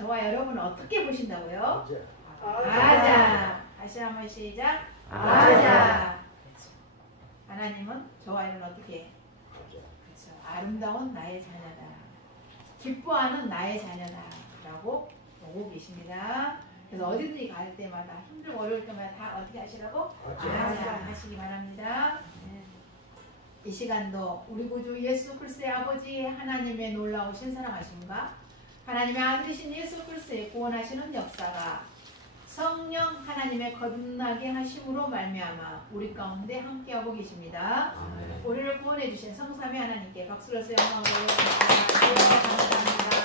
저와 여러분은 어떻게 보신다고요? 아자. 다시 한번 시작. 아자. 그렇죠. 하나님은 저와 여러분 어떻게? 그렇죠. 아름다운 나의 자녀다. 기뻐하는 나의 자녀다. 라고 보고 계십니다. 그래서 어디든지 갈 때마다 힘들고 어려울 때마다 다 어떻게 하시라고? 아자 하시기 바랍니다. 이 시간도 우리 구주 예수 그리스도의 아버지 하나님의 놀라우신 사랑하심과 하나님의 아들이신 예수 그리스도의 구원하시는 역사가 성령 하나님의 거듭나게 하심으로 말미암아 우리 가운데 함께하고 계십니다. 우리를 구원해 주신 성삼위 하나님께 박수를 영광으로 감사합니다.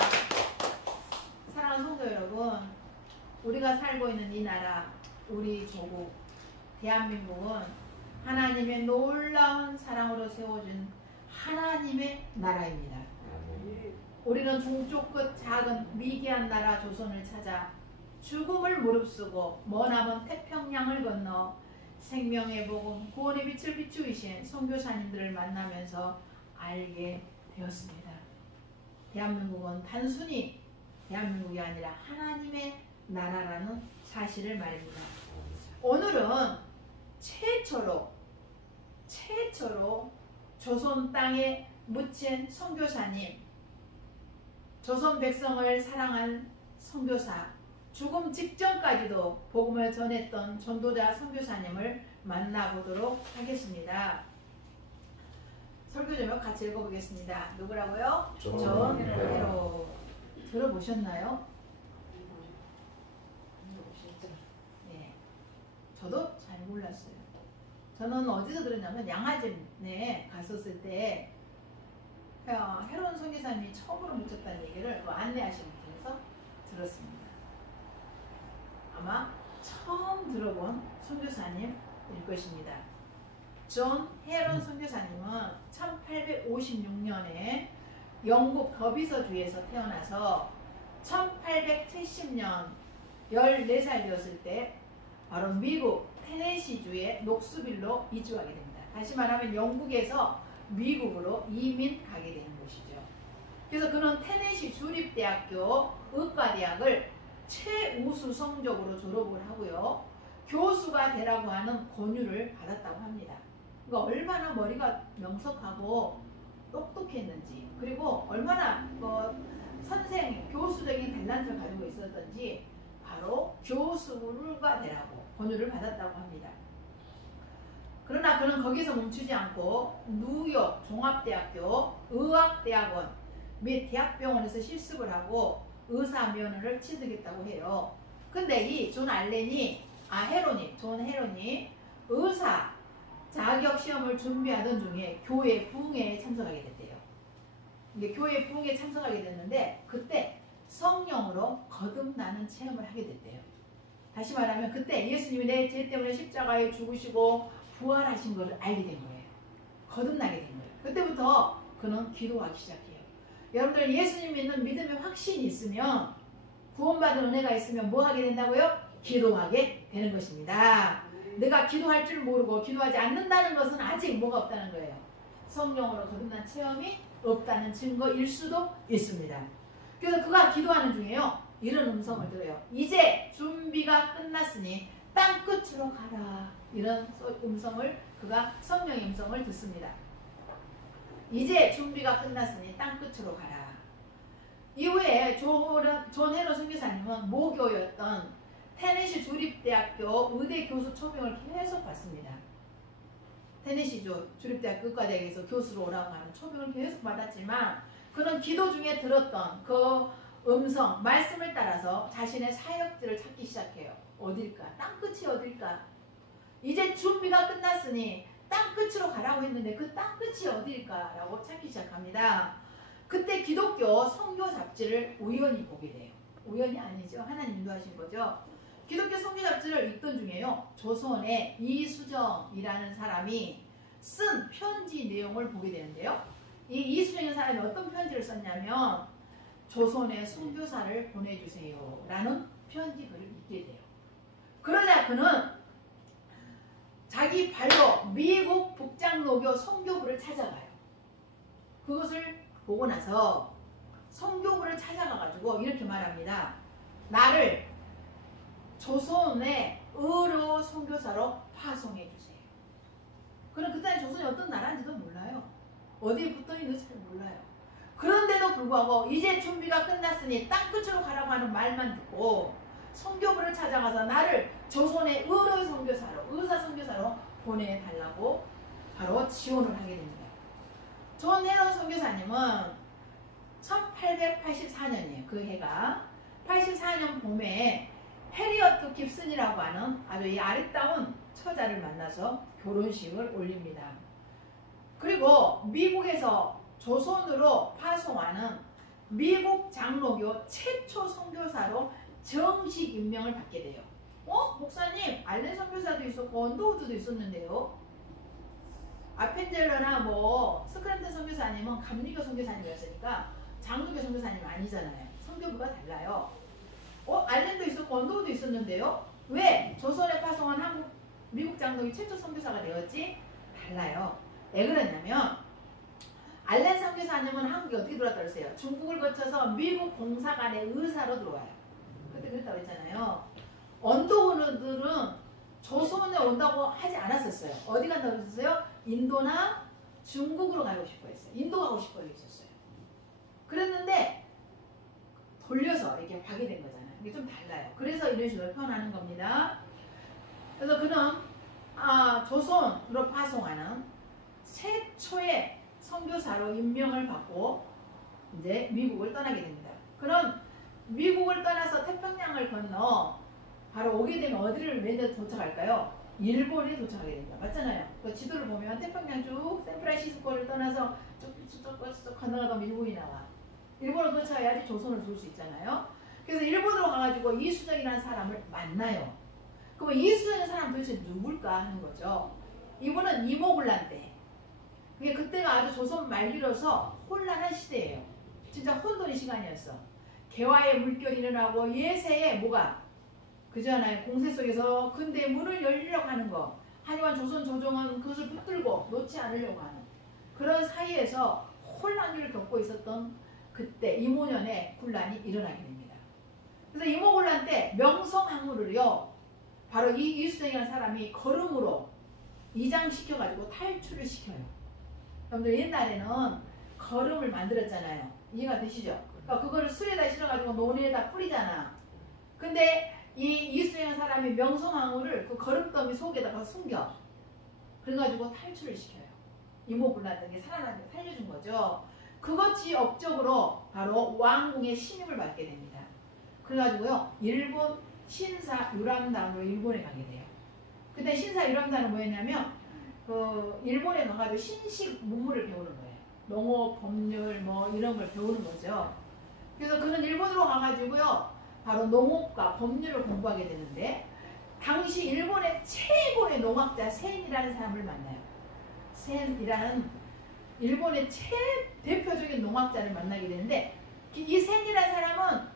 사랑하는 성도 여러분, 우리가 살고 있는 이 나라, 우리 조국 대한민국은 하나님의 놀라운 사랑으로 세워준 하나님의 나라입니다. 우리는 동쪽 끝 작은 미개한 나라 조선을 찾아 죽음을 무릅쓰고 머나먼 태평양을 건너 생명의 복음 구원의 빛을 비추이신 선교사님들을 만나면서 알게 되었습니다. 대한민국은 단순히 대한민국이 아니라 하나님의 나라라는 사실을 말입니다. 오늘은 최초로 조선 땅에 묻힌 선교사님, 조선 백성을 사랑한 선교사, 죽음 직전까지도 복음을 전했던 전도자 선교사님을 만나보도록 하겠습니다. 설교 제목 같이 읽어보겠습니다. 누구라고요? 전혜로. 들어보셨나요? 네, 저도 잘 몰랐어요. 저는 어디서 들었냐면 양화진에 갔었을 때 헤론 선교사님이 처음으로 묻혔다는 얘기를 안내하시는 분에서 들었습니다. 아마 처음 들어본 선교사님일 것입니다. 존 헤론 선교사님은 1856년에 영국 더비서주에서 태어나서 1870년 14살 되었을 때 바로 미국 테네시주의 녹스빌로 이주하게 됩니다. 다시 말하면 영국에서 미국으로 이민 가게 되는 곳이죠. 그래서 그는 테네시 주립대학교 의과대학을 최우수 성적으로 졸업을 하고요. 교수가 되라고 하는 권유를 받았다고 합니다. 그러니까 얼마나 머리가 명석하고 똑똑했는지, 그리고 얼마나 교수적인 탤런트를 가지고 있었던지 바로 교수가 되라고 권유를 받았다고 합니다. 그러나 그는 거기서 멈추지 않고 뉴욕 종합대학교 의학대학원 및 대학병원에서 실습을 하고 의사 면허를 취득했다고 해요. 근데 이 존 헤론이 의사 자격 시험을 준비하던 중에 교회 부흥회에 참석하게 됐대요. 근데 교회 부흥회에 참석하게 됐는데 그때 성령으로 거듭나는 체험을 하게 됐대요. 다시 말하면 그때 예수님이 내 죄 때문에 십자가에 죽으시고 부활하신 것을 알게 된 거예요. 거듭나게 된 거예요. 그때부터 그는 기도하기 시작해요. 여러분들 예수님 믿는 믿음의 확신이 있으면, 구원받은 은혜가 있으면 뭐 하게 된다고요? 기도하게 되는 것입니다. 내가 기도할 줄 모르고 기도하지 않는다는 것은 아직 뭐가 없다는 거예요. 성령으로 거듭난 체험이 없다는 증거일 수도 있습니다. 그래서 그가 기도하는 중에요, 이런 음성을 들어요. 이제 준비가 끝났으니 땅 끝으로 가라. 이런 음성을, 그가 성령의 음성을 듣습니다. 이제 준비가 끝났으니 땅 끝으로 가라. 이후에 존 헤론 선교사님은 모교였던 테네시 주립대학교 의대 교수 초빙을 계속 받습니다. 테네시주 주립대학교 의과대학에서 교수로 오라고 하는 초빙을 계속 받았지만 그는 기도 중에 들었던 그 음성, 말씀을 따라서 자신의 사역지를 찾기 시작해요. 어딜까? 땅끝이 어딜까? 이제 준비가 끝났으니 땅끝으로 가라고 했는데 그 땅끝이 어딜까? 라고 찾기 시작합니다. 그때 기독교 선교 잡지를 우연히 보게 돼요. 우연이 아니죠. 하나님 인도하신 거죠. 기독교 선교 잡지를 읽던 중에요, 조선의 이수정이라는 사람이 쓴 편지 내용을 보게 되는데요. 이 이수정이라는 사람이 어떤 편지를 썼냐면 조선의 선교사를 보내주세요 라는 편지 글을 읽게 돼요. 그러자 그는 자기 발로 미국 북장로교 선교부를 찾아가요. 그것을 보고 나서 선교부를 찾아가가지고 이렇게 말합니다. 나를 조선의 의료 선교사로 파송해 주세요. 그럼 그때 조선이 어떤 나라인지도 몰라요. 어디에 붙어 있는지 잘 몰라요. 그런데도 불구하고 이제 준비가 끝났으니 땅끝으로 가라고 하는 말만 듣고 선교부를 찾아가서 나를 조선의 의료 선교사로, 의사 선교사로 보내달라고 바로 지원을 하게 됩니다. 존 헤런 선교사님은 1884년이에요. 그 해가 84년 봄에 해리어트 깁슨이라고 하는 아주 이 아리따운 처자를 만나서 결혼식을 올립니다. 그리고 미국에서 조선으로 파송하는 미국 장로교 최초 선교사로 정식 임명을 받게 돼요. 목사님, 알렌 선교사도 있었고 언더우드도 있었는데요. 아펜젤러나 뭐 스크램튼 선교사님은 감리교 선교사님이었으니까 장로교 선교사님 아니잖아요. 선교부가 달라요. 알렌도 있었고 언더우드도 있었는데요. 왜 조선에 파송한 한국 미국 장로교 최초 선교사가 되었지? 달라요. 왜 그러냐면 알렌 선교사님은 한국에 어떻게 들어왔다고 했어요? 중국을 거쳐서 미국 공사관의 의사로 들어와요. 그때 그랬다고 했잖아요. 언더우드들은 조선에 온다고 하지 않았었어요. 어디 간다고 했었어요? 인도나 중국으로 가고 싶어 했어요. 인도 가고 싶어 했었어요. 그랬는데 돌려서 이렇게 가게 된 거잖아요. 이게 좀 달라요. 그래서 이런 식으로 표현하는 겁니다. 그래서 그는 조선으로 파송하는 최초의 선교사로 임명을 받고 이제 미국을 떠나게 됩니다. 그런 미국을 떠나서 태평양을 건너 바로 오게 되면 어디를 먼저 도착할까요? 일본에 도착하게 됩니다. 맞잖아요. 그 지도를 보면 태평양 쭉 샌프란시스코를 떠나서 쭉 건너가다 일본이 나와. 일본을 거쳐야지 조선을 돌 수 있잖아요. 그래서 일본으로 가가지고 이수정이라는 사람을 만나요. 그럼 이수정이라는 사람 도대체 누굴까 하는 거죠. 이분은 이모군란 때. 그때가 아주 조선 말기로서 혼란한 시대예요. 진짜 혼돈의 시간이었어. 개화의 물결이 일어나고 예세에 뭐가 그잖아요. 공세 속에서 근대 문을 열리려고 하는 거. 하지만 조선 조정은 그것을 붙들고 놓지 않으려고 하는 그런 사이에서 혼란기를 겪고 있었던 그때 이모년의 군란이 일어나게 됩니다. 그래서 이모군란 때 명성황후를요. 바로 이 이수정이라는 사람이 걸음으로 이장시켜가지고 탈출을 시켜요. 여러분들 옛날에는 걸음을 만들었잖아요. 이해가 되시죠? 그러니까 그거를 수에다 실어가지고 논에다 뿌리잖아. 근데 이 이수정이라는 사람이 명성황후를 그 걸음더미 속에다가 숨겨. 그래가지고 탈출을 시켜요. 이모군란 등에 살아나게 살려준 거죠. 그것이 업적으로 바로 왕궁의 신임을 받게 됩니다. 그래가지고요. 일본 신사 유람단으로 일본에 가게 돼요. 그때 신사 유람단은 뭐였냐면 그 일본에 가가지고 신식 문물을 배우는 거예요. 농업, 법률 뭐 이런 걸 배우는 거죠. 그래서 그는 일본으로 가가지고요. 바로 농업과 법률을 공부하게 되는데 당시 일본의 최고의 농학자 센이라는 사람을 만나요. 센이라는 일본의 대표적인 농학자를 만나게 되는데 이 센이라는 사람은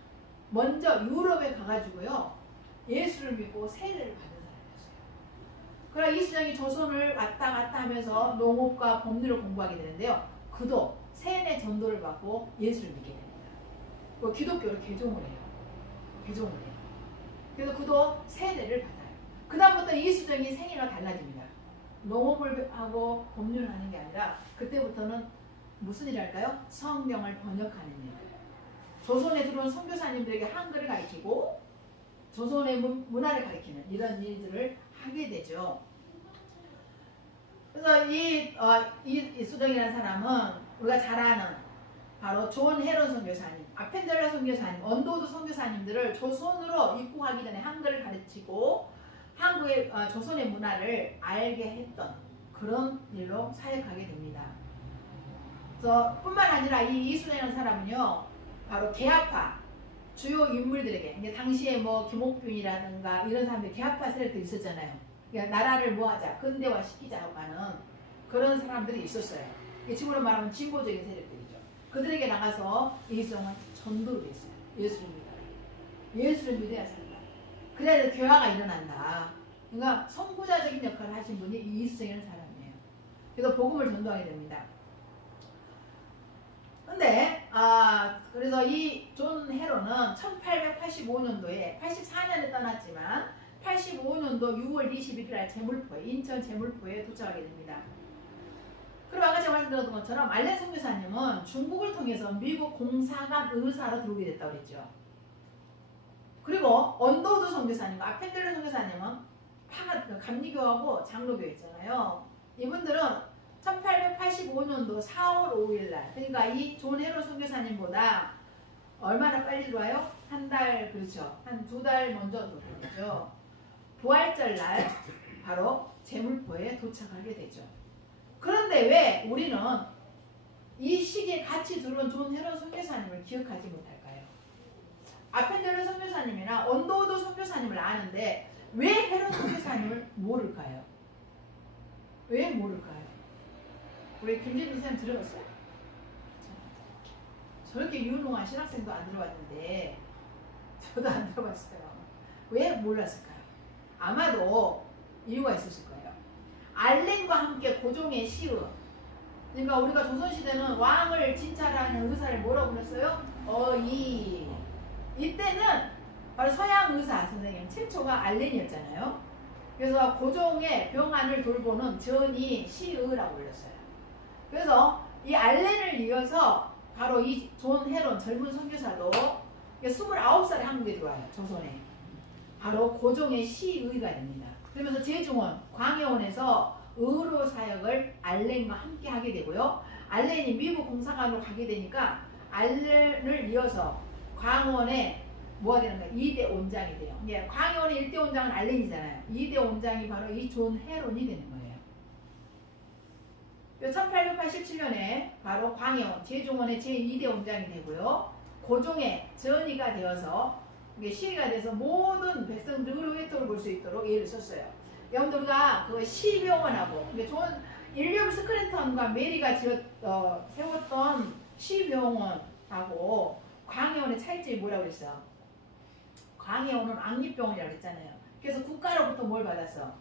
먼저 유럽에 가가지고요. 예수를 믿고 세례를 받은 사람이었어요. 그러나 이수정이 조선을 왔다 갔다 하면서 농업과 법률을 공부하게 되는데요. 그도 센의 전도를 받고 예수를 믿게 됩니다. 그 기독교를 개종을 해요. 개종을 해요. 그래서 그도 세례를 받아요. 그 다음부터 이수정이 생애가 달라집니다. 농업을 하고 법률을 하는 게 아니라 그때부터는 무슨 일 할까요? 성경을 번역하는 일. 조선에 들어온 선교사님들에게 한글을 가르치고 조선의 문화를 가르치는 이런 일들을 하게 되죠. 그래서 이 수정이라는 사람은 우리가 잘 아는 바로 존 헤런 선교사님, 아펜젤러 선교사님, 언더우드 선교사님들을 조선으로 입국하기 전에 한글을 가르치고 한국의 조선의 문화를 알게 했던 그런 일로 사역하게 됩니다. 그래서 뿐만 아니라 이 이수정이라는 사람은요, 바로 개화파 주요 인물들에게, 이게 당시에 뭐 김옥균이라든가 이런 사람들 개화파 세력도 있었잖아요. 그러니까 나라를 뭐하자, 근대화 시키자고 하는 그런 사람들이 있었어요. 지금으로 말하면 진보적인 세력들이죠. 그들에게 나가서 이수정은 전도를 했어요. 예수를 믿어라. 예수를 믿어야 산다. 그래야 교화가 일어난다. 그러니까 선구자적인 역할을 하신 분이 이수정이라는 사람이에요. 그래서 복음을 전도하게 됩니다. 근데 그래서 이 존 해로는 1885년도에 84년에 떠났지만 85년도 6월 21일 날 제물포에 인천 제물포에 도착하게 됩니다. 그리고 아까 제가 말씀드렸던 것처럼 알렌 선교사님은 중국을 통해서 미국 공사관 의사로 들어오게 됐다고 그랬죠. 그리고 언더우드 선교사님과 아펜델러 선교사님은 감리교하고 장로교였잖아요. 이분들은 1885년도 4월 5일 날, 그러니까 이 존 헤롯 선교사님보다 얼마나 빨리 들어와요? 한 달, 그렇죠. 한 2달 먼저 들어오죠. 부활절 날 바로 제물포에 도착하게 되죠. 그런데 왜 우리는 이 시기에 같이 들어온 존 헤롯 선교사님을 기억하지 못할까요? 아펜델러 선교사님이나 언더우드 선교사님을 아는데 왜 헤롯 선교사님을 모를까요? 왜 모를까요? 우리 김진우 선생님 들어봤어요? 저렇게 유능한 신학생도 안 들어봤는데 저도 안 들어봤어요. 왜 몰랐을까요? 아마도 이유가 있었을 거예요. 알렌과 함께 고종의 시의, 그러니까 우리가 조선시대는 왕을 진찰하는 의사를 뭐라고 불렀어요? 어이. 이때는 바로 서양 의사 선생님 최초가 알렌이었잖아요. 그래서 고종의 병환을 돌보는 전이 시의라고 불렀어요. 그래서 이 알렌을 이어서 바로 이 존 헤롯 젊은 선교사도 29살에 한국에 들어와요. 조선에. 바로 고종의 시의가 됩니다. 그러면서 제중원, 광해원에서 의료 사역을 알렌과 함께 하게 되고요. 알렌이 미국 공사관으로 가게 되니까 알렌을 이어서 광원에 뭐가 되는 거예요? 2대 원장이 돼요. 광해원의 1대 원장은 알렌이잖아요. 2대 원장이 바로 이 존 헤롯이 되는 거예요. 1887년에 바로 광해원, 제중원의 제2대 원장이 되고요. 고종의 전이가 되어서 시위가 돼서 모든 백성들 의료 혜택을 볼 수 있도록 예를 썼어요. 여러분들과 그 시병원하고 존 일리엄 스크래턴과 메리가 세웠던 시병원하고 광해원의 차이점이 뭐라고 그랬어? 광해원은 왕립병원이라고 했잖아요. 그래서 국가로부터 뭘 받았어?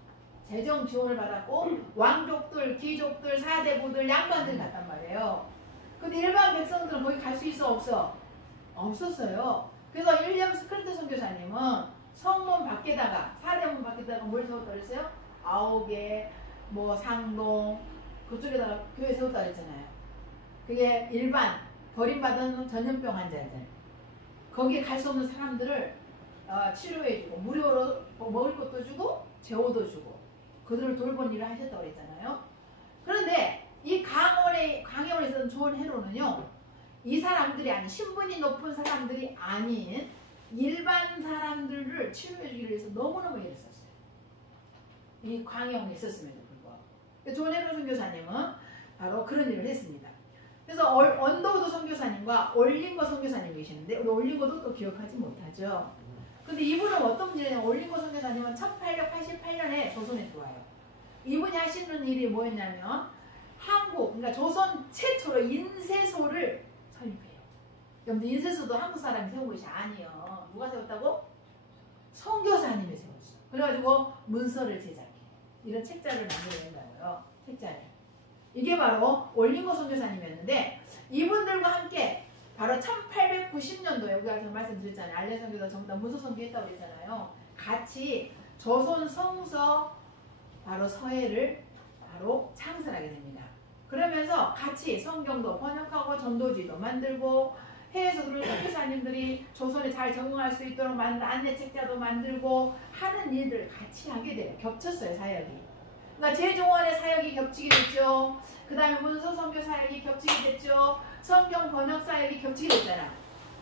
재정 지원을 받았고 왕족들, 귀족들, 사대부들, 양반들 갔단 말이에요. 근데 일반 백성들은 거기 갈 수 있어 없어? 없었어요. 그래서 일리엄 스크래턴 선교사님은 성문 밖에다가 사대문 밖에다가 뭘 세웠다 그랬어요? 아홉개, 뭐 상동 그쪽에다가 교회 세웠다 그랬잖아요. 그게 일반 버림받은 전염병 환자들, 거기에 갈 수 없는 사람들을 치료해주고 무료로 먹을 것도 주고 재워도 주고 그들을 돌본 일을 하셨다고 그랬잖아요. 그런데 이 광해원에 있었던 존 헤롯은요, 이 사람들이 아닌, 신분이 높은 사람들이 아닌 일반 사람들을 치료해주기 위해서 너무너무 애를 썼어요. 이 광해원에 있었음에도 불구하고. 존 헤롯 선교사님은 바로 그런 일을 했습니다. 그래서 언더우드 선교사님과 올링거 선교사님 계시는데 우리 올링거도 또 기억하지 못하죠. 근데 이분은 어떤 분이냐면, 올링거 선교사님은 1888년에 조선에 들어와요. 이분이 하시는 일이 뭐였냐면 한국, 그러니까 조선 최초로 인쇄소를 설립해요. 여러분들 인쇄소도 한국 사람이 세운 것이 아니에요. 누가 세웠다고? 선교사님이 세웠어. 그래가지고 문서를 제작해. 이런 책자를 만들어낸다고요. 책자를. 이게 바로 올링거 선교사님이었는데, 이분들과 함께 바로 1890년도에 우리가 지금 말씀드렸잖아요. 알렌 선교사 전부 다 문서 선교했다고 그랬잖아요. 같이 조선 성서 바로 서예를 바로 창설하게 됩니다. 그러면서 같이 성경도 번역하고 전도지도 만들고 해외에서 들어온 선교사님들이 조선에 잘 적응할 수 있도록 안내 책자도 만들고 하는 일들을 같이 하게 돼요. 겹쳤어요, 사역이. 그러니까 제중원의 사역이 겹치게 됐죠. 그 다음에 문서 선교 사역이 겹치게 됐죠. 성경 번역 사역이 겹치게 됐잖아.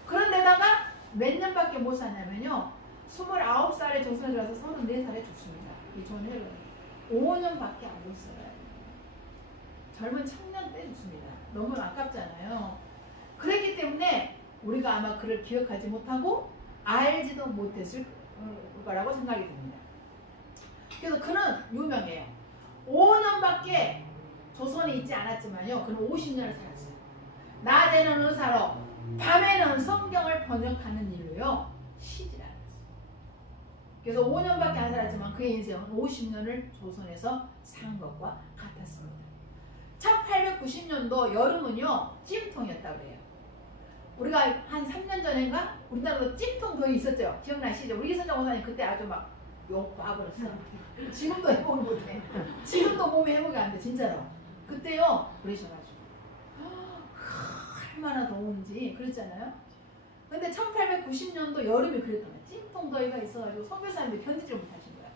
그런데다가 몇 년밖에 못 사냐면요, 29살에 조선에 들어와서 34살에 죽습니다. 이 존 헤롯. 5년밖에 안 됐어요. 젊은 청년 때 죽습니다. 너무 아깝잖아요. 그랬기 때문에 우리가 아마 그를 기억하지 못하고 알지도 못했을 거라고 생각이 듭니다. 그래서 그는 유명해요. 5년밖에 조선에 있지 않았지만요, 그는 50년을 살았어요. 낮에는 의사로, 밤에는 성경을 번역하는 일로요 쉬질 않았어요. 그래서 5년밖에 안 살았지만 그의 인생은 50년을 조선에서 산 것과 같았습니다. 1890년도 여름은요 찜통이었다고 그래요. 우리가 한 3년 전인가 우리나라도 찜통더위 있었죠. 기억나시죠? 우리 이선정 원사님 그때 아주 막 욕박으로써 지금도 회복을 못해. 지금도 몸이 회복이 안 돼. 진짜로. 그때요 그러셔가지고 얼마나 더운지 그랬잖아요. 근데 1890년도 여름에 그랬던 거예요. 찜통더위가 있어가지고 선교사님들이 견디지를 못하신 거예요.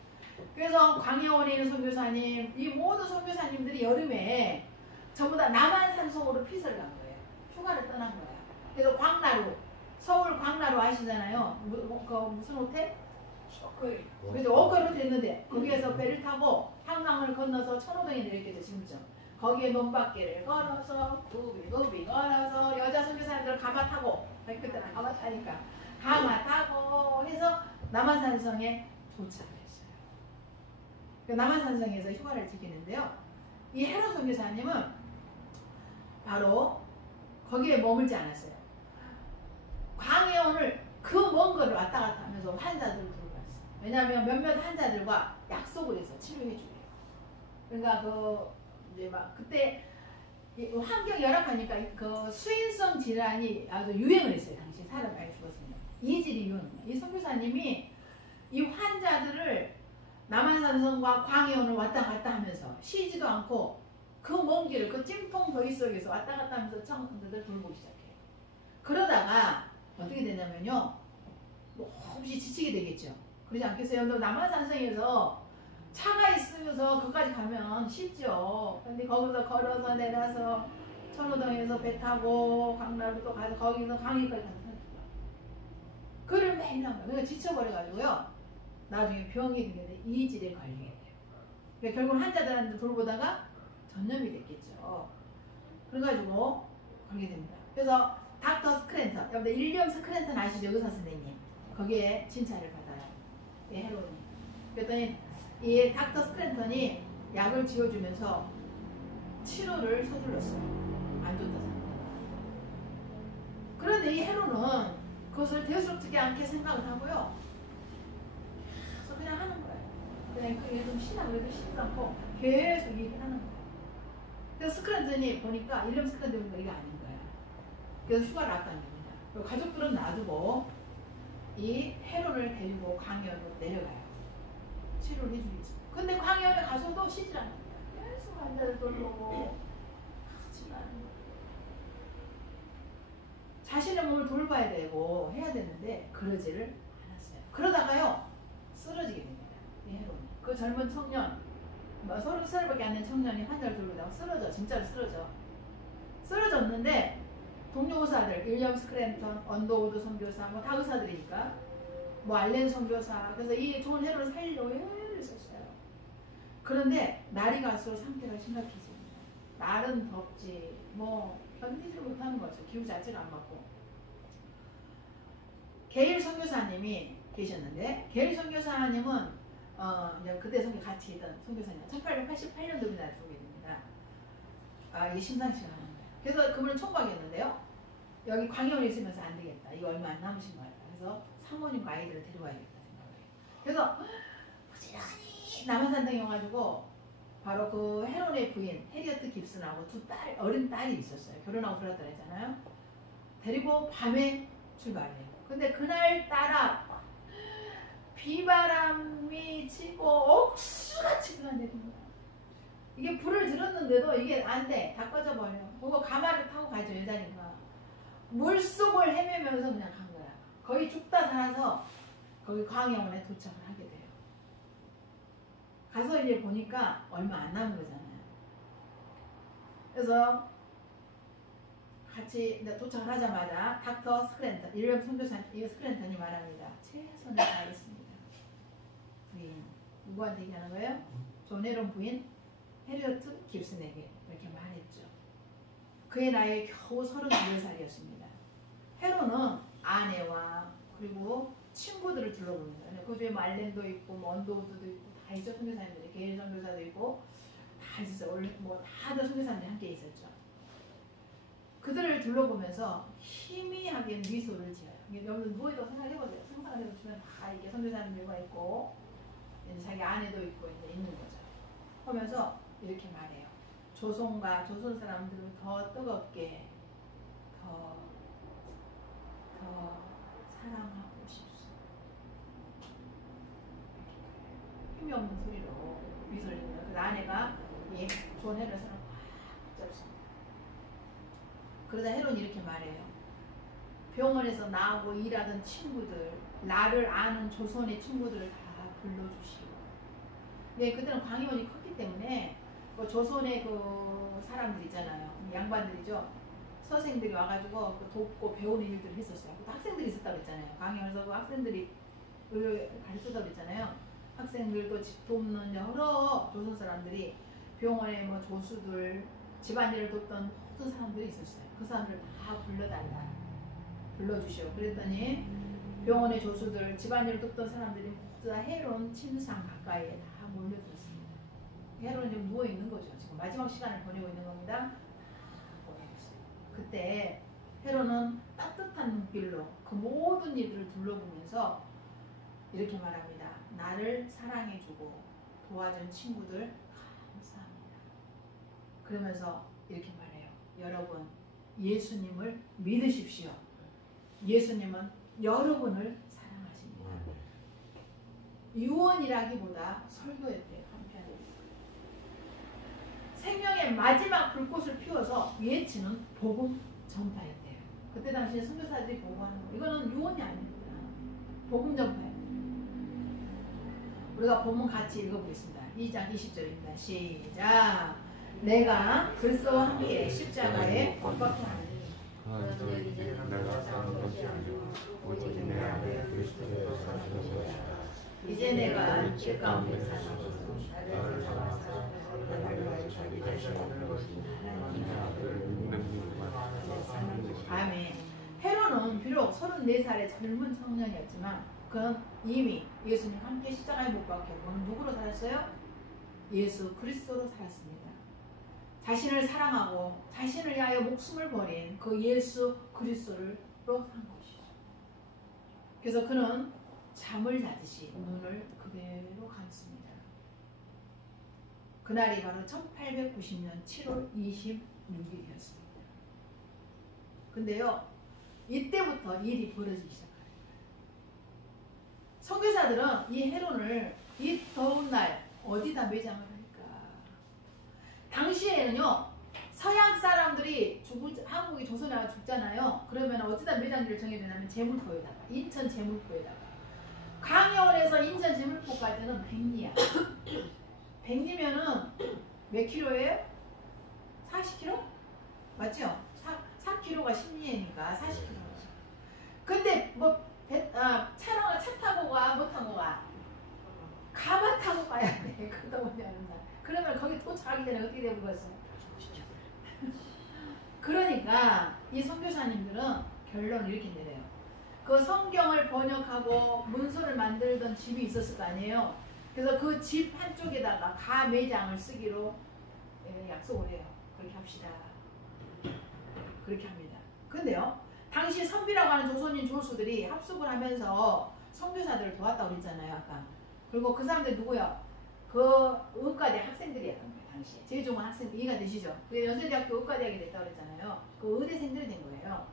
그래서 광야원에 있는 선교사님, 이 모든 선교사님들이 여름에 전부 다 남한산성으로 피서를 간 거예요. 휴가를 떠난 거예요. 그래서 광나루, 서울 광나루 아시잖아요. 무슨 호텔? 그래서 워커로 됐는데 거기에서 배를 타고 한강을 건너서 천호동에 내렸겠죠. 지금쯤. 거기에 논밭길을 걸어서 구비구비 걸어서 여자 선교사님들 가마 타고 그때는 가마 타니까 가마 타고 해서 남한산성에 도착을 했어요. 그 남한산성에서 휴가를 지키는데요. 이 헤롯 선교사님은 바로 거기에 머물지 않았어요. 광해원을 그 먼 거를 왔다 갔다 하면서 환자들을 들고 갔어요. 왜냐하면 몇몇 환자들과 약속을 해서 치료해 주래요. 그러니까 이제 막 그때 환경 열악하니까 그 수인성 질환이 아주 유행을 했어요. 당시 사람 많이 죽었습니다. 이질이 유행합니다. 이 선교사님이 이 환자들을 남한산성과 광해원을 왔다 갔다 하면서 쉬지도 않고 그 먼 길을 그 찜통 더위 속에서 왔다 갔다 하면서 청년들을 돌보기 시작해요. 그러다가 어떻게 되냐면요. 몹시 지치게 되겠죠. 그러지 않겠어요? 남한산성에서 차가 있으면서 거기까지 가면 쉽죠. 근데 거기서 걸어서 내려서 천호동에서 배 타고 강남도 가서 거기서 강의까지 가서 그를 매일 한 거예요. 그러니까 지쳐버려가지고요. 나중에 병이 들게 이질에 걸리게 돼요. 그러니까 결국 환자들한테 돌보다가 전염이 됐겠죠. 그래가지고 걸게 됩니다. 그래서 닥터 스크랜턴, 여러분들 일리엄 스크랜턴 아시죠? 의사 선생님. 거기에 진찰을 받아요. 예, 헤로인. 그랬더니 이 닥터 스크랜턴이 약을 지어주면서 치료를 서둘렀어요. 안 좋다 생각. 그런데 이 헤로는 그것을 대수롭지 않게 생각을 하고요. 그래서 그냥 하는 거예요. 그냥 그게 좀 신나고 그래도 신지 않고 계속 얘기를 하는 거예요. 그래서 스크랜턴이 보니까 일리엄 스크랜턴이 보니까 이게 아닌 거예요. 그래서 휴가를 났다는 겁니다. 그리고 가족들은 놔두고 이 헤로를 데리고 광야로 내려가요. 치료를 해주기 위해서. 근데 광야에 가서도 쉬질 않아요. 계속 환자를 돌보고 하지만 자신의 몸을 돌봐야 되고 해야 되는데 그러지를 않았어요. 그러다가요 쓰러지게 됩니다. 이 헤로는. 그 젊은 청년 30살밖에 안 된 청년이 환자를 돌보다가 쓰러져. 진짜로 쓰러졌는데 동료 의사들, 윌리엄 스크랜턴, 언더우드 선교사, 뭐 다 의사들이니까, 뭐 알렌 선교사, 그래서 이 좋은 헤로를 살리려고 애를 썼어요. 그런데 날이 갈수록 상태가 심각해집니다. 날은 덥지, 뭐 견디지 못하는 거죠. 기후 자체가 안 맞고. 게일 선교사님이 계셨는데, 게일 선교사님은 이제 그때 같이 있던 선교사님, 1888년도 우리나라에 들어오게 됩니다. 이게 심상치가 않은 거예요. 그래서 그분을 총각했는데요. 여기 광야원에 있으면서 안 되겠다. 이거 얼마 안 남으신 거예요. 그래서 사모님과 아이들을 데려와야겠다 생각을 해요. 그래서 부지런히 남한산당에 와가지고 바로 그 헤론의 부인 해리어트 깁슨하고 어린 딸이 있었어요. 결혼하고 들어갔다 했잖아요. 데리고 밤에 출발해요. 근데 그날 따라 비바람이 치고 억수같이 비가 내립니다. 이게 불을 들었는데도 이게 안 돼. 다 꺼져버려. 그거 가마를 타고 가죠. 여자니까. 물속을 헤매면서 그냥 간 거야. 거의 죽다 살아서 거기 광야원에 도착을 하게 돼요. 가서 이제 보니까 얼마 안 남은 거잖아요. 그래서 같이 도착을 하자마자 닥터 스크랜턴, 윌리엄 선교사 스크랜턴이 말합니다. 최선을 다하겠습니다. 부인. 누구한테 얘기하는 거예요? 존 헤론 부인 해리어트 깁슨에게 이렇게 말했죠. 그의 나이 겨우 32살이었습니다. 헤론은 아내와 그리고 친구들을 둘러봅니다. 그 중에 말렌도 있고 언더우드도 있고 다 있죠. 선교사님들이 게일 선교사도 있고 다 있었어요. 원래 뭐 다들 선교사님들이 함께 있었죠. 그들을 둘러보면서 희미하게 미소를 지어요. 여러분 누워있다고 생각해보세요. 상상을 해보시면 다 이게 선교사님들과 있고 이제 자기 아내도 있고 이제 있는 거죠. 하면서 이렇게 말해요. 조선 사람들은 더 뜨겁게, 더 사랑하고 싶소. 힘이 없는 소리로 미소리는 그 아내가 존 헤롯을 확 붙잡습니다. 그러자 헤롯이 이렇게 말해요. 병원에서 나오고 일하던 친구들, 나를 아는 조선의 친구들을 다 불러주시오. 네, 그때는 광해원이 컸기 때문에 그 조선의 그 사람들 있잖아요. 양반들이죠. 서생들이 와가지고 그 돕고 배우는 일들을 했었어요. 또 학생들이 있었다고 했잖아요. 광해원에서 그 학생들이 가르쳤다고 했잖아요. 학생들도 돕는 여러 조선 사람들이 병원에 뭐 조수들, 집안일을 돕던 모든 사람들이 있었어요. 그 사람들 다 불러달라. 불러주시오. 그랬더니 병원의 조수들, 집안일을 돕던 사람들이 모두 다 헤론 침상 가까이에 다 몰려들었습니다. 헤론이 누워있는 거죠. 지금 마지막 시간을 보내고 있는 겁니다. 그때 헤론은 따뜻한 눈길로 그 모든 이들을 둘러보면서 이렇게 말합니다. 나를 사랑해주고 도와준 친구들 감사합니다. 그러면서 이렇게 말해요. 여러분, 예수님을 믿으십시오. 예수님은 여러분을 사랑하십니다. 유언이라기보다 설교였대요. 한편으로. 생명의 마지막 불꽃을 피워서 외치는 복음 전파였대요. 그때 당시에 선교사들이 보고하는 거. 이거는 유언이 아닙니다. 복음 전파예요. 우리가 본문 같이 읽어보겠습니다. 2장 20절입니다. 시작. 내가 그리스도와 함께 십자가에 못 박혀 이제 내가 길 가운데 사는 아멘. 헤롯은 비록 34살의 젊은 청년이었지만 그는 이미 예수님과 함께 십자가에 못 박혔고 누구로 살았어요? 예수 그리스도로 살았습니다. 자신을 사랑하고 자신을 위하여 목숨을 버린 그 예수 그리스도를 또 산 것이죠. 그래서 그는 잠을 자듯이 눈을 그대로 감습니다. 그날이 바로 1890년 7월 26일이었습니다. 근데요, 이때부터 일이 벌어지기 시작합니다. 선교사들은 이 헤론을 이 더운 날 어디다 매장을 할까? 당시에는요, 서양 사람들이 한국이 조선에 와서 죽잖아요. 그러면 어디다 매장지를 정해주냐면 제물포에다가, 인천 제물포에다가. 광해원에서 인천 제물포까지는 100리야. 100리면은 몇 킬로예요? 40킬로? 맞죠? 4킬로가 10리니까 40킬로. 근데 뭐 차 타고 가, 못 타고 가? 가마 타고 가야 돼. 그 더운 여름날. 그러면 거기 도착하기 전에 어떻게 되버렸어? 그러니까 이 선교사님들은 결론을 이렇게 내려요. 그 성경을 번역하고 문서를 만들던 집이 있었을 거 아니에요. 그래서 그 집 한쪽에다가 가 매장을 쓰기로 약속을 해요. 그렇게 합시다. 그렇게 합니다. 근데요, 당시 선비라고 하는 조선인 조수들이 합숙을 하면서 선교사들을 도왔다고 그랬잖아요, 아까. 그리고 그 사람들 누구요? 그 의과대 학생들이었던 거예요, 당시에. 제일 좋은 학생들, 이해가 되시죠? 그게 연세대학교 의과대학이 됐다고 그랬잖아요. 그 의대생들이 된 거예요.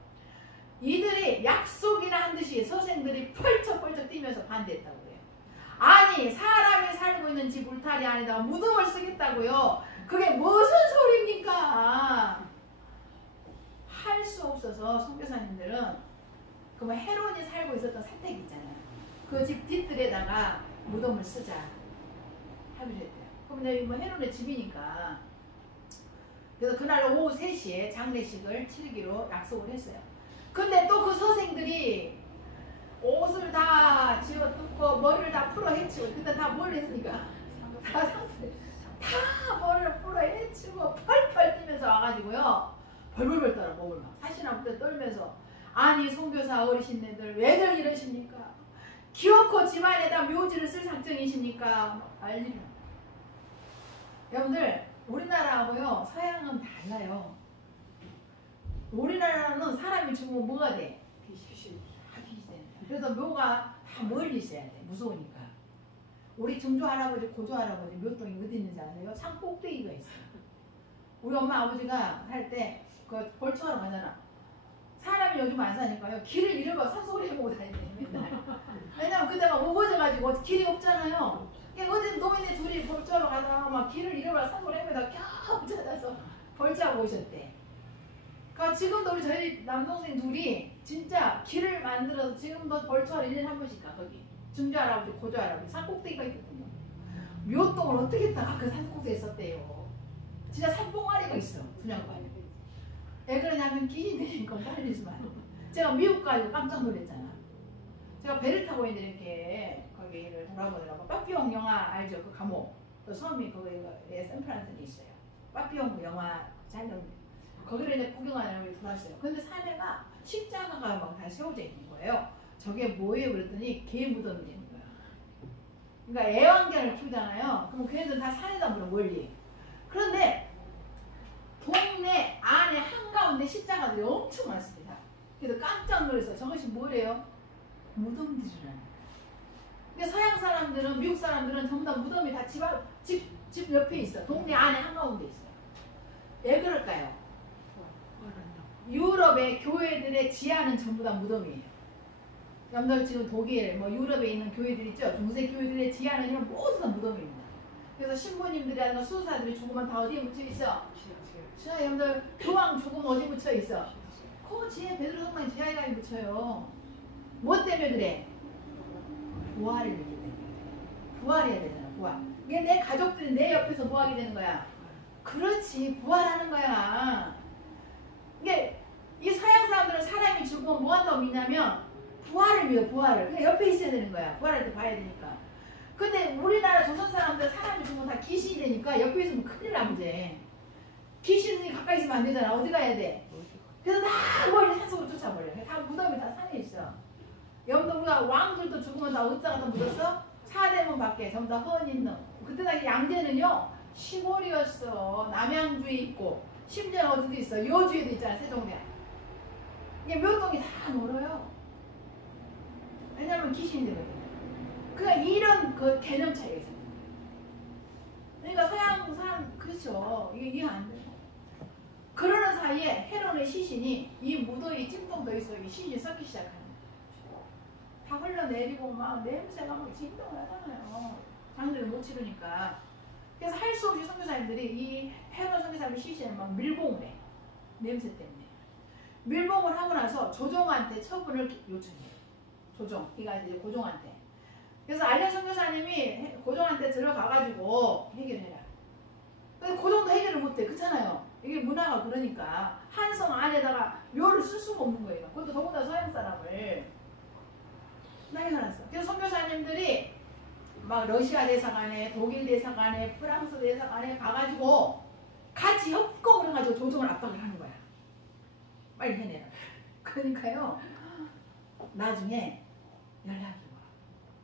이들이 약속이나 한 듯이 서생들이 펄쩍펄쩍 뛰면서 반대했다고 해요. 아니, 사람이 살고 있는 집 울타리 안에다가 무덤을 쓰겠다고요? 그게 무슨 소리입니까? 할 수 없어서 선교사님들은 그 헤론이 살고 있었던 사택 있잖아요. 그 집 뒤뜰에다가 무덤을 쓰자 합의를 했대요. 그럼 내가 뭐 헤론의 집이니까. 그래서 그날 오후 3시에 장례식을 치르기로 약속을 했어요. 근데 또 그 서생들이 옷을 다 지어 뜯고 머리를 다 풀어 헤치고, 그때 다 뭘 했으니까 다 머리를 풀어 헤치고 펄펄 뛰면서 와가지고요, 벌벌벌 떨어. 목을 막 사시나부터 떨면서, 아니 선교사 어르신네들 왜들 이러십니까? 기어코 집안에다 묘지를 쓸 작정이십니까? 알리려. 여러분들, 우리나라하고요 서양은 달라요. 우리나라는 사람이 죽으면 뭐가 돼? 비실실 됩니다. 그래서 묘가 다 멀리 있어야 돼. 무서우니까. 우리 증조 할아버지, 고조 할아버지 묘동이 어디 있는지 아세요? 산 꼭대기가 있어요. 우리 엄마 아버지가 할 때 그 벌초하러 가잖아. 사람이 요즘 안 사니까요, 길을 잃어봐 산소리 해보고 다니대. 왜냐면 그때 막 우거져가지고 길이 없잖아요. 어디 노인네 둘이 벌자로 가다가 막 길을 잃어버려 산골 헤매다 겨우 찾아서 벌자고 오셨대. 그러니까 지금도 우리 저희 남동생 둘이 진짜 길을 만들어서 지금도 벌초를 1년에 한 번씩 가 거기. 중조할아버지 고조할아버지 산꼭대기가 있거든요. 묘동을 어떻게 했다가 그 산꼭대기에 있었대요. 진짜 산봉아리가 있어 분양가에. 왜 그러냐면 끼니 되니까 빨리지만 제가 미국 가서 깜짝 놀랐잖아. 제가 배를 타고 있는데 이렇게 거기를 돌아보더라고. 빠삐용 영화 알죠? 그 감옥. 그 섬이 거기에 샌프란시스코에 있어요. 빠삐용 그 영화 촬영. 거기를 이제 구경하려고 들어왔어요. 근데 산에가 십자가가 막 다 세워져 있는 거예요. 저게 뭐예요? 그랬더니 개 무덤이 되는 거야. 그러니까 애완견을 키우잖아요. 그럼 걔네들 다 산에다 물어 멀리. 그런데 동네 안에 한가운데 십자가들이 엄청 많습니다. 그래서 깜짝 놀랐어요. 저것이 뭐래요? 무덤들이라는. 그러니까 서양 사람들은, 미국 사람들은 전부 다 무덤이 다 집 옆에 있어. 동네 안에 한가운데 있어요. 왜 그럴까요? 유럽의 교회들의 지하는 전부 다 무덤이에요. 여러분들 지금 독일, 뭐 유럽에 있는 교회들 있죠? 중세 교회들의 지하는 모두 다 무덤입니다. 그래서 신부님들이나 수도사들이 죽으면 다 어디에 묻혀 있어? 지하. 여러분들 교황 죽으면 어디 묻혀 있어? 그 지하 베드로 성당 지하에 가게 묻혀요. 뭐 때문에 그래? 부활을 믿기 때문에. 부활해야 되잖아, 부활. 이게 내 가족들이 내 옆에서 뭐 하게 되는 거야? 그렇지, 부활하는 거야. 이게 이 서양 사람들은 사람이 죽으면 뭐 한다고 믿냐면 부활을 믿어, 부활을. 그냥 옆에 있어야 되는 거야. 부활할 때 봐야 되니까. 근데 우리나라 조선 사람들 사람이 죽으면 다 귀신이 되니까 옆에 있으면 큰일 나지. 귀신이 가까이 있으면 안 되잖아. 어디 가야 돼? 그래서 다 멀리 산속으로 쫓아버려. 다 무덤이 다 산에 있어. 여러분들 우리가 왕들도 죽으면 다 어디다 갖다 묻었어? 사대문 밖에 전부 다 헌인등. 그때 당시 양재는요 시골이었어. 남양주에 있고 심지어 어디도 있어. 여주에도 있잖아. 세종대. 이게 묘동이 다 멀어요. 왜냐면 귀신이 되거든. 그러니까 이런 그 개념 차이가 있어요. 그러니까 서양 사람 그렇죠. 이게 이해 안 돼요. 그러는 사이에 헤론의 시신이 이 무더위 찜통도 있어. 이 시신이 썩기 시작하는 거예요. 다 흘러내리고 막 냄새가 막 진동을 하잖아요. 장례를 못 치르니까. 그래서 할 수 없이 선교사님들이 이 헤론 선교사님의 시신을 막 밀봉을 해. 냄새 때문에. 밀봉을 하고 나서 조종한테 처분을 요청해요. 조종. 이가 이제 고종한테. 그래서 알렌 선교사님이 고종한테 들어가가지고 해결해라. 근데 고종도 해결을 못해. 그렇잖아요. 이게 문화가 그러니까 한성 안에다가 묘를 쓸 수가 없는 거예요. 그것도 더군다나 서양 사람을 난리가 났어. 그래서 선교사님들이 막 러시아 대사관에, 독일 대사관에, 프랑스 대사관에 가가지고 같이 협공을 해가지고 조종을 압박을 하는 거야. 빨리 해내라. 그러니까요 나중에 연락이 와.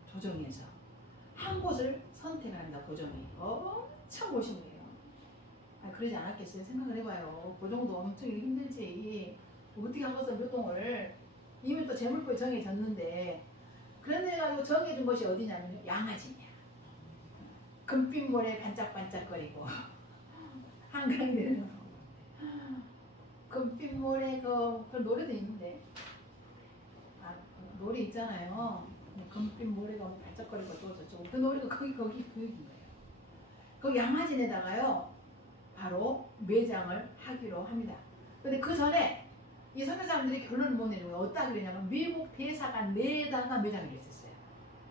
조정에서 한 곳을 선택을 합니다. 고종이 엄청 고심해요. 그러지 않았겠어요? 생각을 해봐요. 고종도 엄청 힘들지. 어떻게 한 것을 묘동을 이미 또 재물포에 정해졌는데 그런데 가지고 정해준 것이 어디냐면 양아지냐. 금빛 모래 반짝반짝거리고 한강대로 금빛 모래 그 노래도 있는데 노래 있잖아요. 금빛 모래가 반짝거리고 또 저쪽 그 노래가 거기 그 얘기인 거예요. 그 양아진에다가요 바로 매장을 하기로 합니다. 근데 그 전에 이 선교사람들이 결론을 못 내는 거예요. 어디다 그러냐면 미국 대사관 내에다가 매장을 했었어요.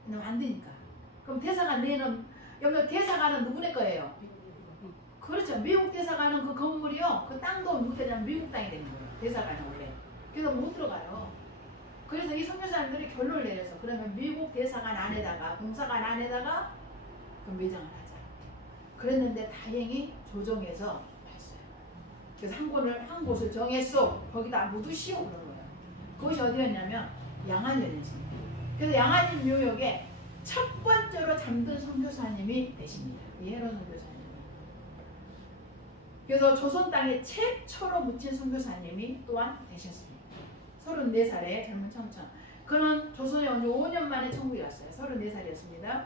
왜냐면 안 되니까. 그럼 대사관 내는 여러분 대사관은 누구네 거예요? 그렇죠. 미국 대사관은 그 건물이요. 그 땅도 누구 되냐면 미국 땅이 되는 거예요. 대사관은 원래. 그래서 못 들어가요. 그래서 이 선교사님들이 결론을 내려서 그러면 미국 대사관 안에다가 공사관 안에다가 그 매장을 하자. 그랬는데 다행히 조정에서 했어요. 그래서 한 곳을 정했어. 거기다 묻으시오 그런 거예요. 그것이 어디였냐면 양안면이었습니다. 그래서 양안인 묘역에 첫 번째로 잠든 선교사님이 되십니다. 이 헤론 선교사님. 그래서 조선 땅에 최초로 묻힌 선교사님이 또한 되셨습니다. 34살의 젊은 청천. 그는 조선에 온 지 5년 만에 천국에 왔어요. 34살이었습니다.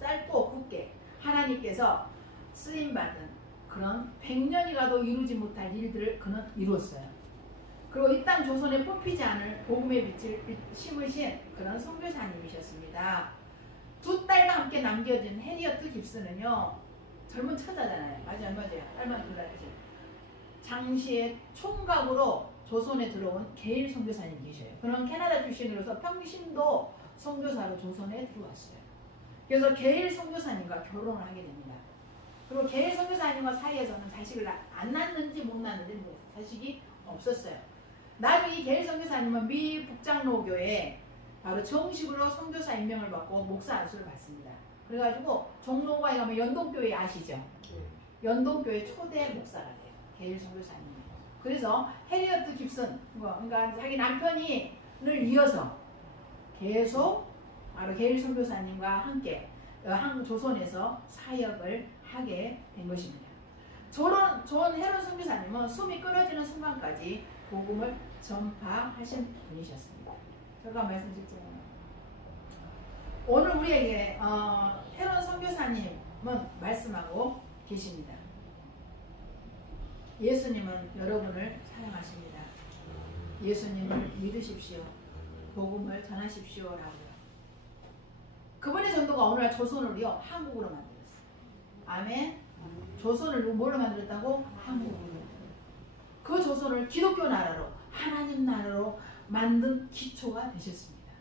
짧고 굵게 하나님께서 쓰임받은 그런 100년이 가도 이루지 못할 일들을 그는 이루었어요. 그리고 이 땅 조선에 뽑히지 않을 복음의 빛을 심으신 그런 선교사님이셨습니다. 두 딸과 함께 남겨진 해리어트 깁스는요, 젊은 처자잖아요. 맞아요, 맞아요. 딸만 두 딸이죠. 당시에 총각으로 조선에 들어온 게일 선교사님 계셔요. 그는 캐나다 출신으로서 평신도 선교사로 조선에 들어왔어요. 그래서 게일 선교사님과 결혼을 하게 됩니다. 그리고 게일 선교사님과 사이에서는 자식을 안 낳는지 못 낳는지 자식이 없었어요. 나중에 이 게일 선교사님은 미 북장로교에 바로 정식으로 선교사 임명을 받고 목사 안수를 받습니다. 그래가지고 종로가에 가면 연동교회 아시죠? 연동교회 초대 목사가 돼요. 게일 선교사님. 그래서 해리어트 깁슨, 그러니까 자기 남편이를 이어서 계속 바로 게일 선교사님과 함께 조선에서 사역을 하게 된 것입니다. 존 헤론 선교사님은 숨이 끊어지는 순간까지 복음을 전파하신 분이셨습니다. 제가 말씀드렸잖아요. 오늘 우리에게 헤론 선교사님은 말씀하고 계십니다. 예수님은 여러분을 사랑하십니다. 예수님을 믿으십시오. 복음을 전하십시오라고요. 그분의 전도가 오늘날 조선을요 한국으로 만들었어요. 아멘. 조선을 뭘로 만들었다고? 한국으로. 그 조선을 기독교 나라로, 하나님 나라로 만든 기초가 되셨습니다.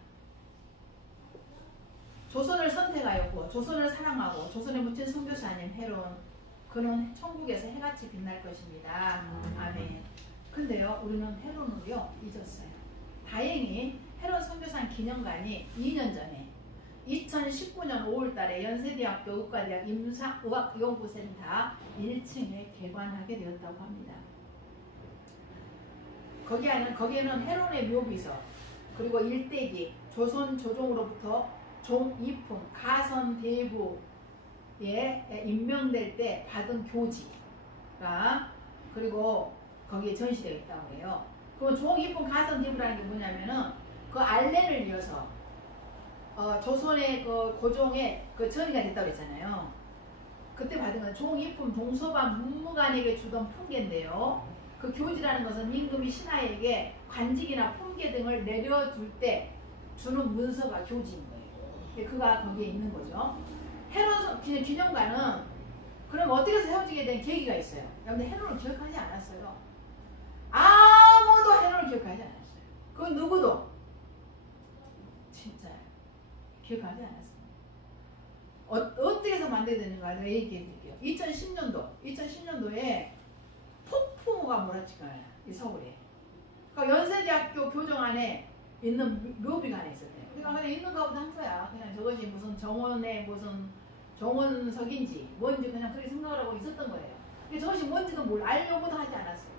조선을 선택하였고 조선을 사랑하고 조선에 묻힌 선교사님 헤론, 그는 천국에서 해같이 빛날 것입니다. 아멘. 근데요 우리는 헤론을요 잊었어요. 다행히 헤론 선교사 기념관이 2년 전에 2019년 5월달에 연세대학교 의과대학 임상의학연구센터 1층에 개관하게 되었다고 합니다. 거기에는 헤론의 묘비서, 그리고 일대기, 조선 조종으로부터 종이품, 가선 대부에 임명될 때 받은 교지가 그리고 거기에 전시되어 있다고 해요. 그 종이품, 가선 대부라는 게 뭐냐면은 그 알렌을 이어서 조선의 그 고종의 그 전이가 됐다고 했잖아요. 그때 받은 건 종이품, 동서방 문무관에게 주던 품계인데요. 그 교지라는 것은 임금이 신하에게 관직이나 품계 등을 내려줄 때 주는 문서가 교지인 거예요. 그가 거기에 있는 거죠. 헤론 기념관은 그럼 어떻게 해서 세워지게 된 계기가 있어요. 여러분들 헤론을 기억하지 않았어요. 아무도 헤론을 기억하지 않았어요. 그건 누구도 진짜 기억하지 않았습니다. 어떻게 해서 만들게 되는가 내가 얘기해 드릴게요. 2010년도에 폭풍우가 몰아치거나 이 서울에. 그러니까 연세대학교 교정 안에 있는 묘비가 안에 있었대요. 그러니까 그냥 있는가 보다 한 거야. 그냥 저것이 무슨 정원석인지 뭔지 그냥 그렇게 생각을 하고 있었던 거예요. 근데 저것이 뭔지도 알려고도 하지 않았어요.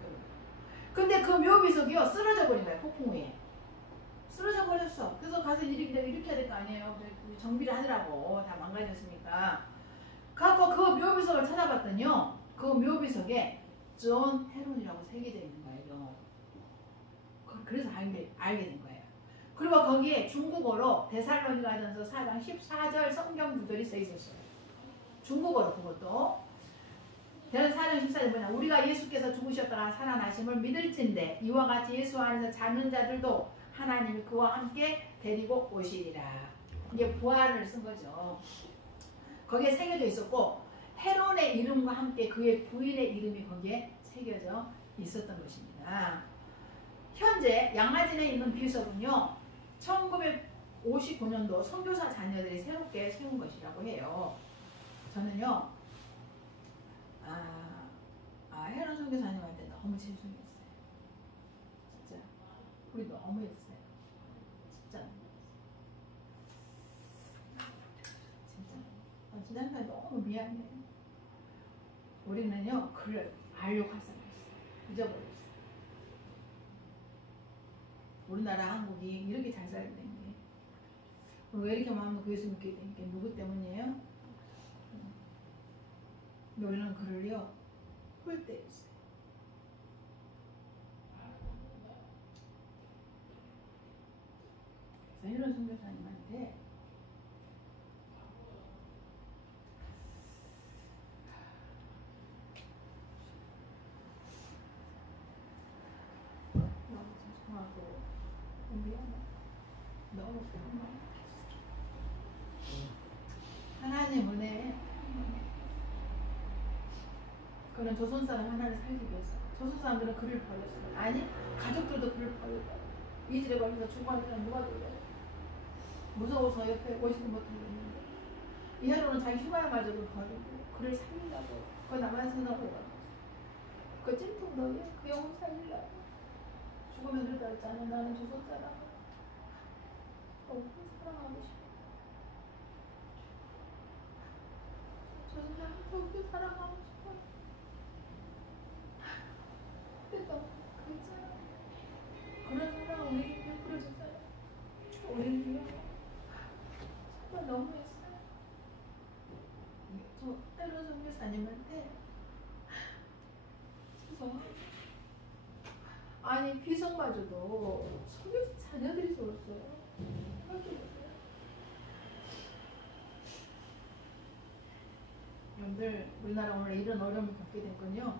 근데 그 묘비석이요 쓰러져 버린 거예요. 폭풍우에. 쓰러져 버렸어. 그래서 가서 이렇게 해야 될 거 아니에요. 정비를 하더라고. 다 망가졌으니까. 갖고 그 묘비석을 찾아봤더니요. 그 묘비석에 존 헤론이라고 새겨져 있는 거예요. 그래서 알게 된 거예요. 그리고 거기에 중국어로 데살로니가전서 4장 14절 성경 구절이 써 있었어요. 중국어로 그것도. 대전 4장 14절 뭐냐. 우리가 예수께서 죽으셨다가 살아나심을 믿을진데 이와 같이 예수 안에서 자는 자들도 하나님이 그와 함께 데리고 오시리라. 이게 부활을 쓴 거죠. 거기에 새겨져 있었고 헤론의 이름과 함께 그의 부인의 이름이 거기에 새겨져 있었던 것입니다. 현재 양화진에 있는 비석은요 1959년도 선교사 자녀들이 새롭게 세운 것이라고 해요. 저는요 헤론 선교사님한테 너무 죄송했어요. 진짜 우리 너무 했어요. 진짜 지난번에 너무 미안해. 우리는요 그를 알려고 할 사람이 없어요. 잊어버렸어요. 우리나라 한국이 이렇게 잘 살게 된 게 왜 이렇게 마음을 그 예수 믿게 된 게 누구 때문이에요? 근데 우리는 그를요 홀대했어요. 그래서 이런 선교사님한테 너무 너무 하나님 은혜. 그는 조선 사람 하나를 살리기 위해서. 조선 사람들은 그를 버렸어요. 아니 가족들도 그를 버렸다고. 이질에 걸려서 죽어가는 사람 누가 돌려요? 무서워서 옆에 오지도 못하겠는데 이 헤롯은 자기 휴가마저도 버리고 그를 살리려고 그 남한 선하고 그 찜통 너에 그 영혼 살리려고 죽으면 그랬다 했잖아. 나는 조선 사람 너무 사랑하고 싶어. 조선 사람 더욱더 사랑하고 싶어. 근데 너 그랬잖아. 그런 사랑 우리에게 베풀어줬잖아. 우리는 이거 정말 너무했어요. 저 때로 선교사님한테 죄송합니다. 아니 비성마저도 선교사 자녀들이 좋았어요. 여러분들 우리나라 오늘 이런 어려움을 겪게 된 건요.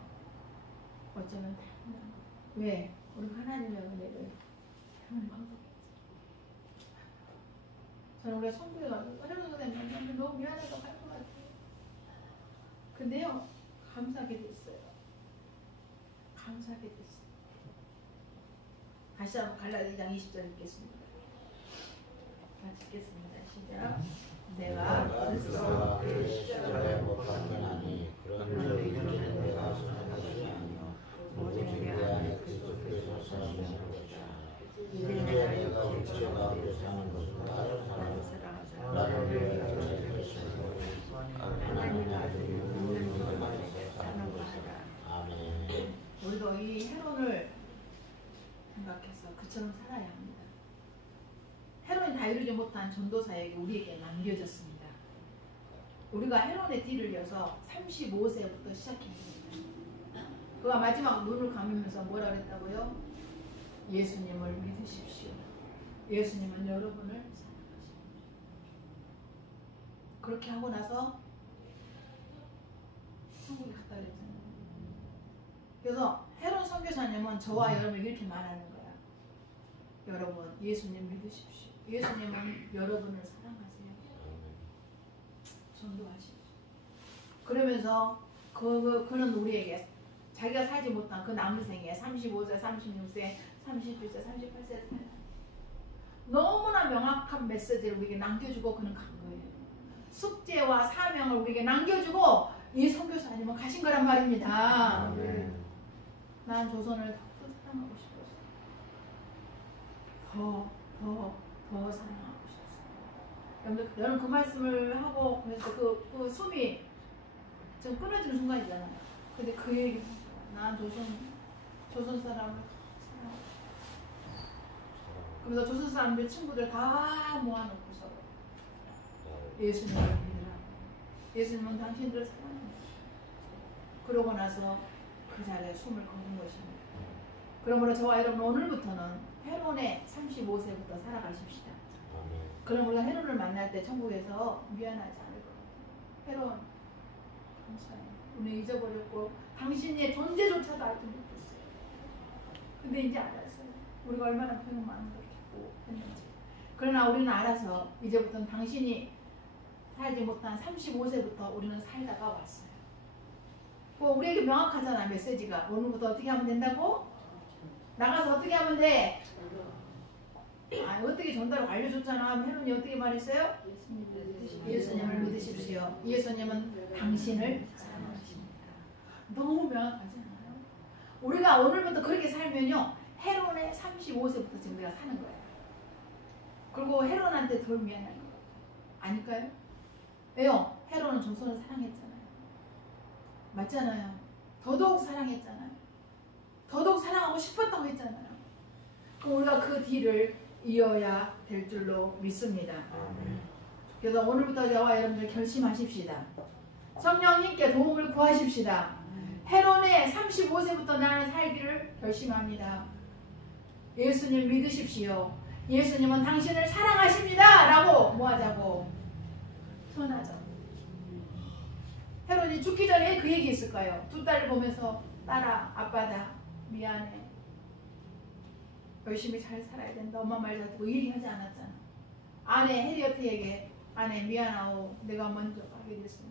어쩌면 다행한 거. 왜? 우리 하나님의 은혜를 사용하는 방법이지. 저는 우리가 성교에 가서 헤롯 선생님 만나면 너무 미안해서 갈 것 같아요. 근데요 감사하게 됐어요. 감사하게 됐어요. 다시 한번 갈라디아 2장 20절 읽겠습니다. 같이 읽겠습니다. 시작. 내가 그리스도와 그의 시절에 못 받느나니 그런즉 이제는 내가 사는 것이 아니요 오직 내 안에 그리스도께서 사시는 것이라. 이제 내가 육체 가운데 사는 것은 나를 사랑하사 나를 위하여 자기를 하나님의 아들이 믿는 안에서 사는 것이라. 아멘. 우리도 이 헤롯을 생각해서 그처럼 살아야 합니다. 헤롯이 다 이루지 못한 전도사에게 우리에게 남겨졌습니다. 우리가 헤롯의 뒤를 이어서 35세부터 시작했습니다. 그가 마지막 눈을 감으면서 뭐라 그랬다고요? 예수님을 믿으십시오. 예수님은 여러분을 사랑하십니다. 그렇게 하고 나서 천국에 갔다 그랬잖아요. 그래서 헤롯 선교사님은 저와 여러분을 이렇게 말하는 거야. 여러분 예수님 믿으십시오. 예수님은 여러분을 사랑하세요. 전도하십시오. 그러면서 그는 우리에게 자기가 살지 못한 그 남은 생에 35세, 36세, 37세, 38세 너무나 명확한 메시지를 우리에게 남겨주고 그는 간 거예요. 숙제와 사명을 우리에게 남겨주고 이 선교사님은 가신 거란 말입니다. 난 조선을 더 사랑하고 싶었어. 더 사랑하고 싶었어. 여러분 그 말씀을 하고 그래서 그 숨이 좀 끊어지는 순간이잖아요. 근데 그 얘기 난 조선 사람을 사랑하고 싶어. 그래서 조선 사람들 친구들 다 모아놓고서 예수님을 믿으라. 예수님은 당신들을 사랑합니다. 그러고 나서 그 자리에 숨을 거둔 것입니다. 그러므로 저와 여러분 오늘부터는 헤롯의 35세부터 살아가십시다. 그럼 우리가 헤롯을 만날 때 천국에서 미안하지 않을 겁니다. 헤롯 감사해요. 우리 잊어버렸고 당신의 존재조차도 알지 못했어요. 근데 이제 알았어요. 우리가 얼마나 고생 많은 걸 겪고 했는지. 그러나 우리는 알아서 이제부터는 당신이 살지 못한 35세부터 우리는 살다가 왔어요. 우리에게 명확하잖아 메시지가. 오늘부터 어떻게 하면 된다고? 나가서 어떻게 하면 돼? 어떻게 전달을 알려줬잖아. 헤롯이 어떻게 말했어요? 예수님을 믿으십시오. 예수님은 당신을 사랑하십니다. 너무 명확하잖아요. 우리가 오늘부터 그렇게 살면요 헤롯의 35세부터 지금 우리가 사는 거예요. 그리고 헤롯한테 덜 미안한 거예요. 아닐까요? 왜요? 헤롯은 조선을 사랑했잖아요. 맞잖아요. 더더욱 사랑했잖아요. 더더욱 사랑하고 싶었다고 했잖아요. 그럼 우리가 그 뒤를 이어야 될 줄로 믿습니다. 그래서 오늘부터 저와 여러분들 결심하십시다. 성령님께 도움을 구하십시다. 헤롯의 35세부터 나는 살기를 결심합니다. 예수님 믿으십시오. 예수님은 당신을 사랑하십니다. 라고 뭐 하자고? 선하자고. 헤롯이 죽기 전에 그 얘기 했을까요? 두 딸을 보면서 딸아, 아빠다, 미안해. 열심히 잘 살아야 된다. 엄마 말 잘 듣고 이 얘기 하지 않았잖아. 아내 해리어트에게 아내 미안하오. 내가 먼저 가게 됐으면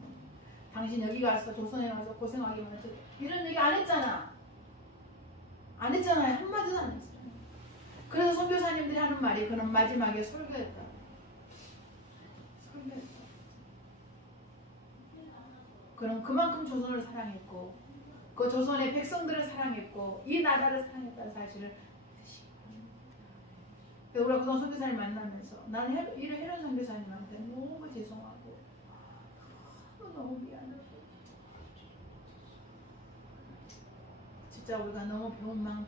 당신 여기 가서 조선에 가서 고생하기만 해서 이런 얘기 안 했잖아. 안 했잖아요. 한마디도 안 했잖아요. 그래서 선교사님들이 하는 말이 그는 마지막에 설교했다. 설교했다. 그는 그만큼 조선을 사랑했고 그 조선의 백성들을 사랑했고 이 나라를 사랑했다는 사실을 우리가 그동안 선교사님 만나면서 나는 이런 헤론 선교사님한테 너무 죄송하고 너무 미안하고 진짜 우리가 너무 배운 만큼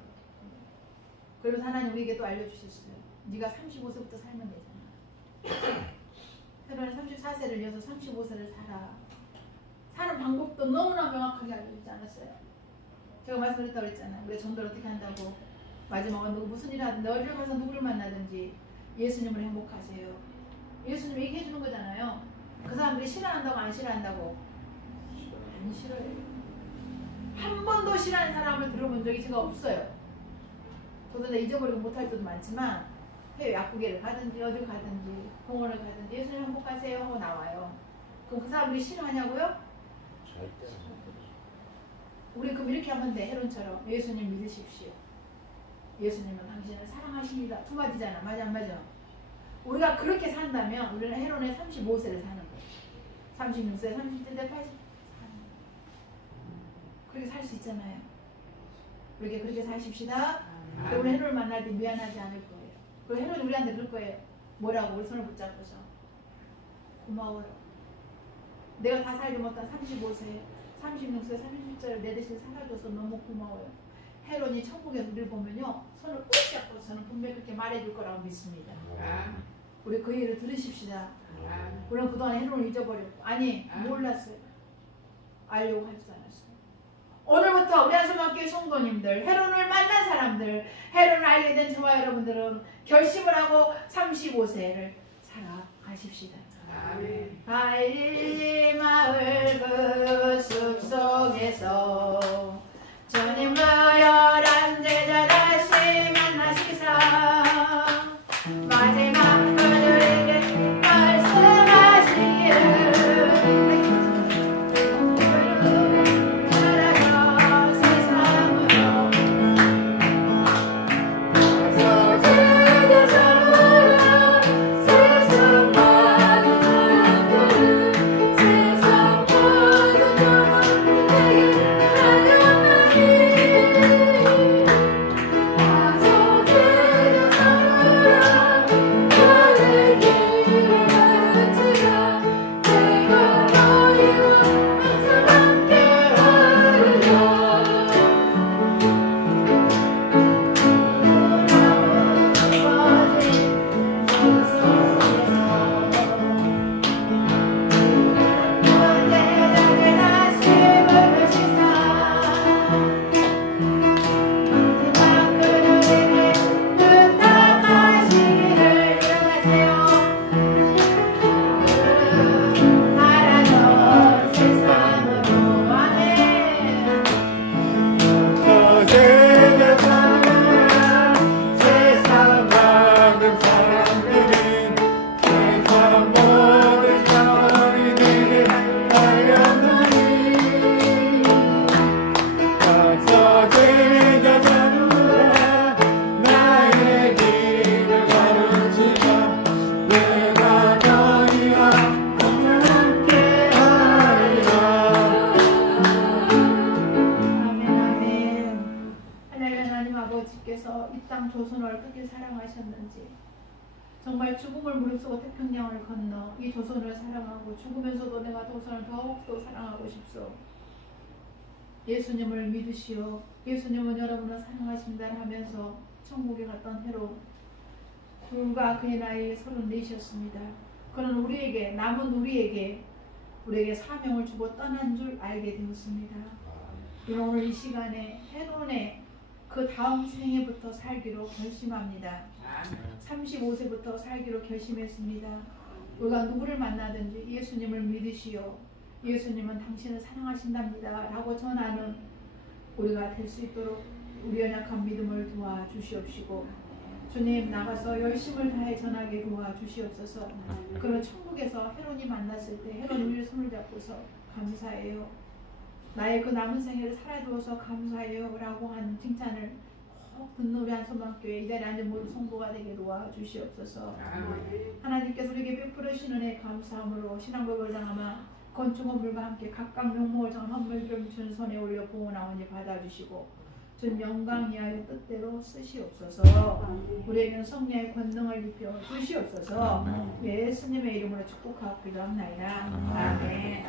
그리고 하나님 우리에게 또 알려주셨어요. 네가 35세부터 살면 되잖아. 헤론이 34세를 이어서 35세를 살아. 사는 방법도 너무나 명확하게 알려주지 않았어요. 제가 말씀드렸다고 그랬잖아요. 우리가 전도를 어떻게 한다고. 마지막은 누구 무슨 일을 하든 어디를 가서 누구를 만나든지 예수님을 행복하세요. 예수님 얘기해 주는 거잖아요. 그 사람들이 싫어한다고 안 싫어한다고? 안 싫어해요. 한 번도 싫어하는 사람을 들어본 적이 제가 없어요. 저도 잊어버리고 못할 때도 많지만 해외 약국에를 가든지 어딜 가든지 공원을 가든지 예수님 행복하세요 하고 나와요. 그럼 그 사람들이 싫어하냐고요? 절대. 우리 그럼 이렇게 하면 돼. 헤론처럼 예수님 믿으십시오. 예수님은 당신을 사랑하십니다. 두 마디잖아. 맞아 안 맞아? 우리가 그렇게 산다면 우리는 헤론의 35세를 사는 거예요. 36세, 30세, 80세 그렇게 살 수 있잖아요. 우리가 그렇게 사십시다. 우리 헤론을 만날 때 미안하지 않을 거예요. 그리고 헤론이 우리한테 그럴 거예요. 뭐라고? 우리 손을 붙잡고서 고마워요. 내가 다 살지 못한 35세, 36세, 30세를 내 대신 살아줘서 너무 고마워요. 헤론이 천국에서 우리를 보면요 손을 꼭 잡고 저는 분명히 그렇게 말해줄 거라고 믿습니다. 우리 그 얘기를 들으십시다. 우리는 그동안 헤론을 잊어버렸고 아니 몰랐어요. 알려고 하지도 않았어요. 오늘부터 우리 한숨학교의 성도님들 헤론을 만난 사람들 헤론을 알게 된 저와 여러분들은 결심을 하고 35세를 살아가십시다. 갈릴리 마을 그 숲속에서 주님과 11 제자 다시 만나시사 마지막 그들에게 말씀하시기를 살아서 세상으로 서 제자 삼으라 세상 많은 사람들은 세상 모든 영혼을 내게 정말 죽음을 무릅쓰고 태평양을 건너 이 조선을 사랑하고 죽으면서도 내가 조선을 더욱더 사랑하고 싶소. 예수님을 믿으시오. 예수님은 여러분을 사랑하신다 하면서 천국에 갔던 헤롯 불과 그의 나이 34이었습니다. 그는 우리에게 남은 우리에게 사명을 주고 떠난 줄 알게 되었습니다. 오늘 이 시간에 헤롯의 그 다음 생애부터 살기로 결심합니다. 35세부터 살기로 결심했습니다. 우리가 누구를 만나든지 예수님을 믿으시오. 예수님은 당신을 사랑하신답니다. 라고 전하는 우리가 될 수 있도록 우리 연약한 믿음을 도와주시옵시고 주님 나가서 열심을 다해 전하게 도와주시옵소서. 그런 천국에서 헤론이 만났을 때 헤론 우리의 손을 잡고서 감사해요. 나의 그 남은 생애를 살아주어서 감사해요 라고 하는 칭찬을 꼭 듣는 우리 한소망교회 이 자리에 앉은 모든 성도가 되게 도와주시옵소서. 하나님께서 우리에게 베풀으시는 애 감사함으로 신앙고백을 당하마 건축 건물과 함께 각각 명목을 정한 헌물들을 주는 손에 올려 보호나오니 받아주시고 준 영광 이하여 뜻대로 쓰시옵소서. 우리에게는 성령의 권능을 입혀 주시옵소서. 예수님의 이름으로 축복하고 기도합나이다. 아멘.